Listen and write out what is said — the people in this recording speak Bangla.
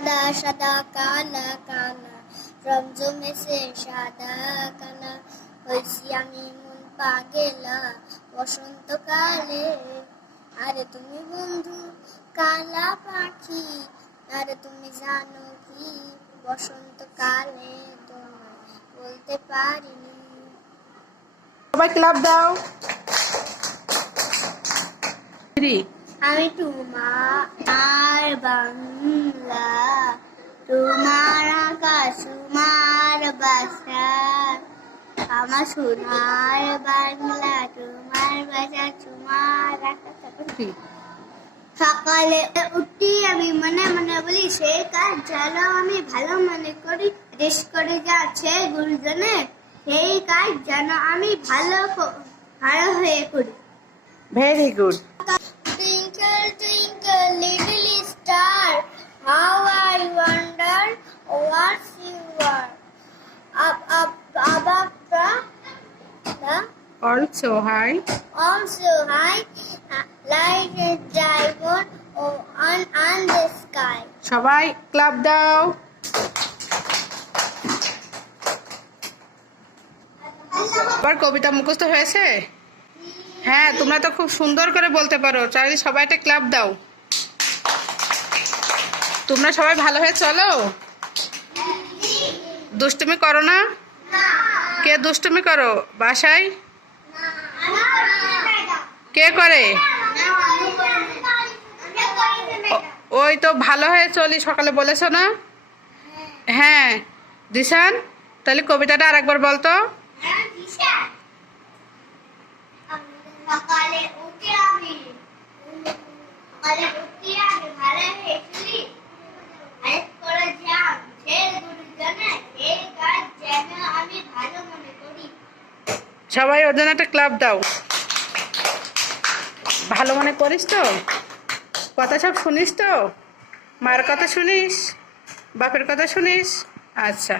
সাদা সাদা কালা কালা রমজমেছে সাদা কালা হইছি আমি মন পাগেলা বসন্তকালে। আরে তুমি বন্ধু কালা পাখি, আরে তুমি জানো কি বসন্তকালে তোমায় বলতে পারিনি। সবাই ক্লাব দাও। আমি তোমার বাংলা, তোমার আকাশ তোমার বাসা, আমার সোনার বাংলা তোমার বাসা তোমার আকাশ। সকালে উঠি আমি মনে মনে বলি সে কাজ যেন আমি ভালো মনে করি, দেশ করে যাচ্ছে গুরুজনের সেই কাজ যেন আমি ভালো হয়ে করি। Very good. Twinkle, twinkle, little star, how I wonder what you are. Up above the also high. also high, like a diamond on the sky. সবাই ক্লাব দাও। আবার কবিতা মুখস্থ হয়েছে? হ্যাঁ, তোমরা তো খুব সুন্দর করে বলতে পারো। চাইলে সবাই একটা ক্লাব দাও। তোমরা সবাই ভালো হয়ে চলো, দুষ্টুমি করো না। কে দুষ্টুমি করো বাসায়? কে করে? ওই তো ভালো হয়ে চলি সকালে বলেছো না? হ্যাঁ দিশান, তাহলে কবিতাটা আরেকবার বলতো। সকালে উঠে আমি ভালো হয়ে চলি, আরেক করে যাম সে গুরুজনের সেই কাজ যেন আমি ভালো মনে করি। সবাই ওর জন্য একটা ক্লাব দাও। ভালো মনে করিস তো? কথা সব শুনিস তো? মার কথা শুনিস? বাপের কথা শুনিস? আচ্ছা।